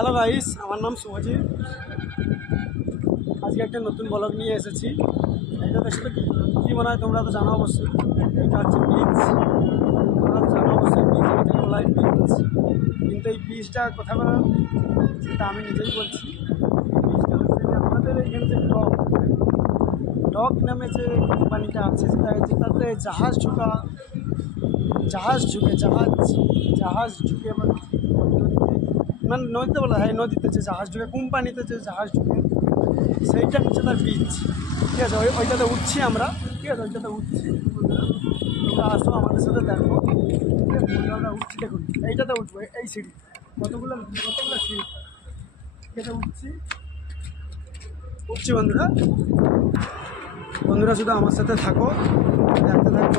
Hello guys, আমার নাম শুভজিৎ। আজকে একটা নতুন ব্লগ নিয়ে এসেছি। এটা দেখতে কী মনে হয় তোমরা তো জানো অবশ্যই। এটা হচ্ছে বিচ, তোমরা তো জানো অবশ্যই বিচ, এটাকে বলা হয় বিচ। কিন্তু এই বিচটা কোথায় বলা সেটা আমি নিজেই বলছি। বিচটা হচ্ছে যে আমাদের এখানে যে ডক নামে যে কোম্পানিটা আছে যেটাতে জাহাজ ঢুকে মানে নদীতে বলা হয়, নদীতে যে জাহাজ ঢুকে, কোম্পানিতে যে জাহাজ ঢুকে, সেইটা হচ্ছে তার বীজ। ঠিক আছে, ওইটাতে উঠছি আমরা। ঠিক আছে, ওইটাতে উঠছি। তোমরা আসো আমাদের সাথে, দেখো। ঠিক আছে, আমরা উঠছি, দেখুন এইটাতে উঠবো, এই সিঁড়ি কতগুলো সিঁড়ি, এটাতে উঠছি বন্ধুরা শুধু আমার সাথে থাকো, দেখতে থাকো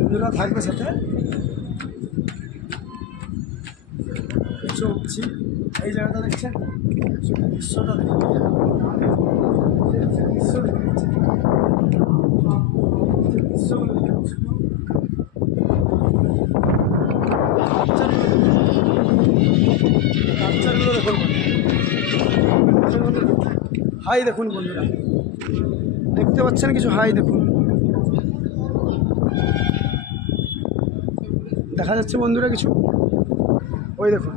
বন্ধুরা থাকবে সাথে। উঠছি, এই জায়গাটা দেখছেন, দৃশ্যটা দেখুন, দৃশ্যগুলো দেখুন, হাই দেখুন বন্ধুরা, দেখতে পাচ্ছেন কিছু? হাই দেখুন, দেখা যাচ্ছে বন্ধুরা কিছু? ওই দেখুন,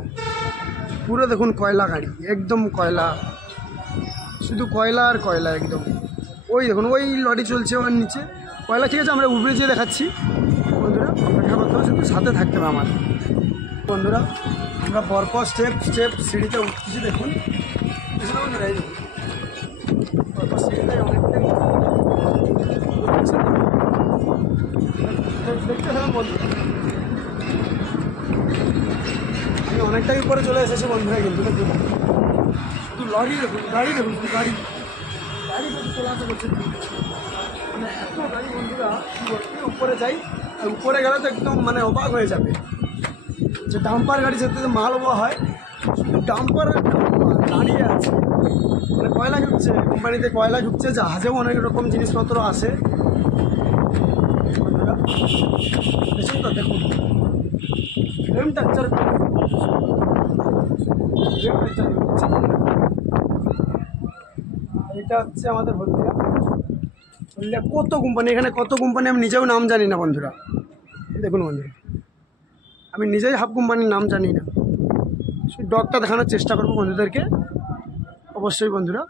পুরো দেখুন কয়লা গাড়ি, একদম কয়লা, শুধু কয়লা আর কয়লা একদম। ওই দেখুন, ওই লরি চলছে ওর নিচে কয়লা। ঠিক আছে, আমরা উপরে যেয়ে দেখাচ্ছি বন্ধুরা, অপেক্ষা করতে হবে, শুধু সাথে থাকতে হবে আমার। বন্ধুরা আমরা পরপর স্টেপ সিঁড়িতে উঠতেছি, দেখুন বন্ধুরা, এই দেখুন পরপর সিঁড়িটাই অনেকটাই দেখতে থাকুন বন্ধুরা। আমি অনেকটাই উপরে চলে এসেছি বন্ধুরা, কিন্তু দেখুন শুধু লরি দেখুন, গাড়ি দেখুন, শুধু গাড়ি যদি চলে আসা করছে, মানে এত গাড়ি বন্ধুরা। উপরে যাই, আর উপরে গেলে তো একদম মানে অবাক হয়ে যাবে। যে ডাম্পার গাড়ি যেতে মাল বোয়া হয়, শুধু ডাম্পার দাঁড়িয়ে আছে, মানে কয়লা ঢুকছে, কোম্পানিতে কয়লা ঢুকছে, জাহাজেও অনেক রকম জিনিসপত্র আসে বন্ধুরা। দেখুন তো, দেখুন ফ্রেম টাকচার, এটা হচ্ছে আমাদের হলদিয়া। কত কোম্পানি, এখানে কত কোম্পানি আমি নিজেও নাম জানি না বন্ধুরা। দেখুন বন্ধুরা, আমি নিজেই হাফ কোম্পানির নাম জানি না। শুধু ডগটা দেখানোর চেষ্টা করবো বন্ধুদেরকে অবশ্যই বন্ধুরা।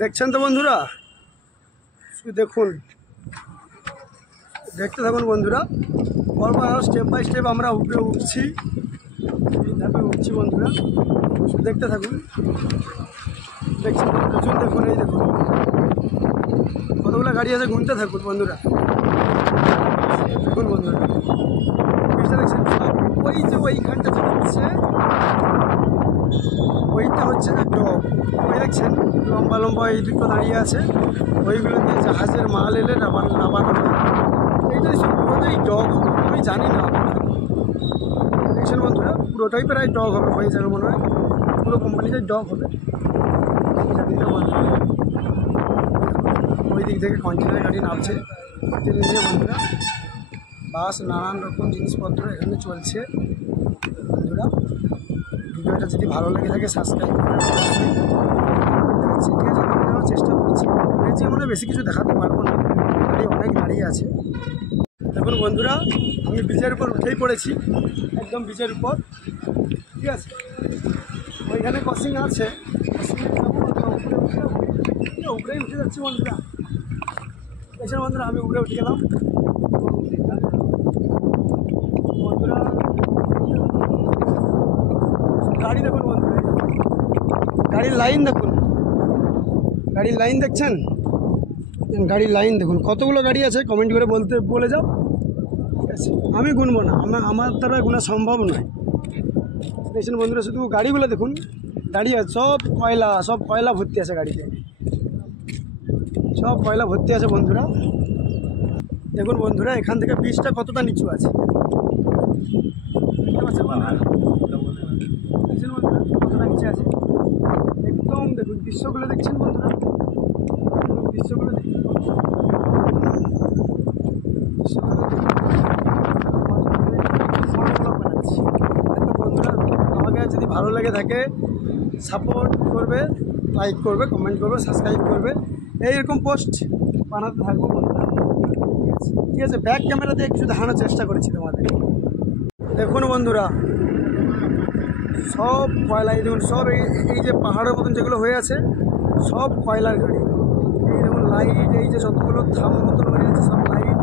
দেখছেন তো বন্ধুরা, শুধু দেখুন, দেখতে থাকুন বন্ধুরা। পরপর স্টেপ বাই স্টেপ আমরা উপরে উঠছি, এইভাবে উঠছি বন্ধুরা, শুধু দেখতে থাকুন। দেখছেন প্রচুর, দেখুন এই দেখুন কতগুলো গাড়ি আছে, গুনতে থাকুন বন্ধুরা। দেখুন বন্ধুরা, দেখছেন ওই যে ওইখানটা যে হচ্ছে, ওইটা হচ্ছে যে ডগ। ওই দেখছেন লম্বা লম্বা এই দুটো দাঁড়িয়ে আছে, ওইগুলোতে জাহাজের মাল এলে নামানো হয়। এইটাই সব পুরোটাই ডগ হবে, আমি জানি না। দেখছেন বন্ধুরা, পুরোটাই প্রায় ডগ হবে, হয়ে যাবে মনে হয়, পুরো কোম্পানিটাই ডগ হবে, জানি না বন্ধুরা। ওই দিক থেকে কন্টেনার গাড়ি নামছে নিয়ে বন্ধুরা, বাস, নানান রকম জিনিসপত্র এখানে চলছে বন্ধুরা। ভিডিওটা যদি ভালো লেগে থাকে সাবস্ক্রাইব করে দেখাচ্ছি, ঠিক আছে? আমি দেওয়ার চেষ্টা করছি, যে মনে বেশি কিছু দেখাতে পারবো না, গাড়ি অনেক দাঁড়িয়ে আছে। দেখুন বন্ধুরা, আমি ব্রিজের উপর উঠেই পড়েছি, একদম ব্রিজের উপর। ঠিক আছে, ওইখানে ক্রসিং আছে, উপরেই উঠে যাচ্ছি বন্ধুরা। দেখছেন বন্ধুরা, আমি উপরে উঠে গেলাম বন্ধুরা। গাড়ি দেখুন বন্ধুরা, গাড়ির লাইন দেখুন, গাড়ির লাইন দেখছেন, গাড়ির লাইন দেখুন, কতগুলো গাড়ি আছে কমেন্ট করে বলে যাও। ঠিক আছে, আমি গুনবো না, আমার দ্বারা গোনা সম্ভব নয়। দেখছেন বন্ধুরা, শুধু গাড়িগুলো দেখুন দাঁড়িয়ে আছে, সব কয়লা ভর্তি আছে গাড়িতে, সব কয়লা ভর্তি আছে বন্ধুরা। দেখুন বন্ধুরা, এখান থেকে বীজটা কতটা নিচু আছে, দেখতে পাচ্ছেন বন্ধুরা? দেখছেন বন্ধুরা কতটা নিচে আছে, একদম দেখুন দৃশ্যগুলো দেখছেন বন্ধুরা, দৃশ্যগুলো দেখুন। ভালো লেগে থাকে সাপোর্ট করবে, লাইক করবে, কমেন্ট করবে, সাবস্ক্রাইব করবে। এইরকম পোস্ট বানাতে থাকবো বন্ধুরা। ঠিক আছে, ব্যাক ক্যামেরা দিয়ে কিছু দেখানোর চেষ্টা করেছি তোমাদের। দেখুন বন্ধুরা, সব কয়লা, এই দেখুন সব এই যে পাহাড়ের মতন যেগুলো হয়ে আছে সব কয়লার গাড়ি। এই দেখুন লাইট, এই যে যতগুলো থাম মতন হয়ে আছে সব লাইট।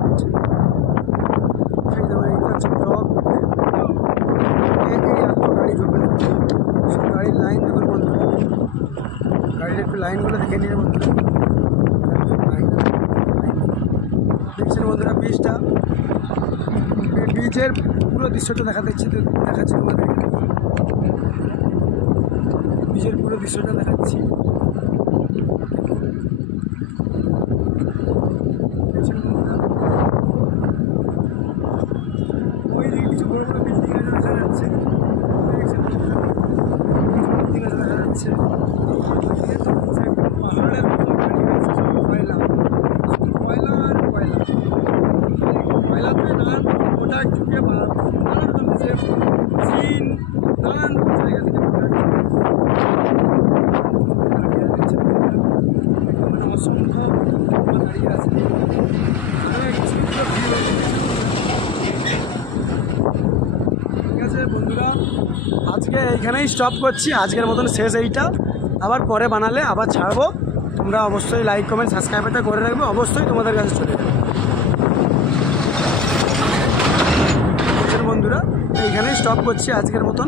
এই দেখুন এইটা হচ্ছে ট্রাক, এই এত গাড়ি ঢুকবে, সব গাড়ির লাইন দেখুন বন্ধুরা। গাড়ির একটু লাইনগুলো দেখে নিন বন্ধুরা। দেখছেন বন্ধুরা ব্রিজটা, ব্রিজের পুরো দৃশ্যটা দেখাচ্ছি তোমাদের। ব্রিজের পুরো দৃশ্যটা দেখাচ্ছি। ওই দিকে কিছু বড় বড় বিল্ডিং আছে দেখা যাচ্ছে, বিল্ডিং আছে দেখা যাচ্ছে। পাহাড়ের মতো গাড়ি আছে, কয়লা কয়লা আর কয়লা, কয়লাতে নানান প্রোডাক্ট ঢুকে নানান রকম যে চীন, নানান রকম জায়গা থেকে অসংখ্য দাঁড়িয়ে আছে। ঠিক আছে বন্ধুরা, আজকে এইখানেই স্টপ করছি, আজকের মতন শেষ এইটা। আবার পরে বানালে আবার ছাড়বো, তোমরা অবশ্যই লাইক কমেন্ট সাবস্ক্রাইবটা করে রাখবে, অবশ্যই তোমাদের কাছে চলে যাবে। বন্ধুরা এইখানেই স্টপ করছি আজকের মতন।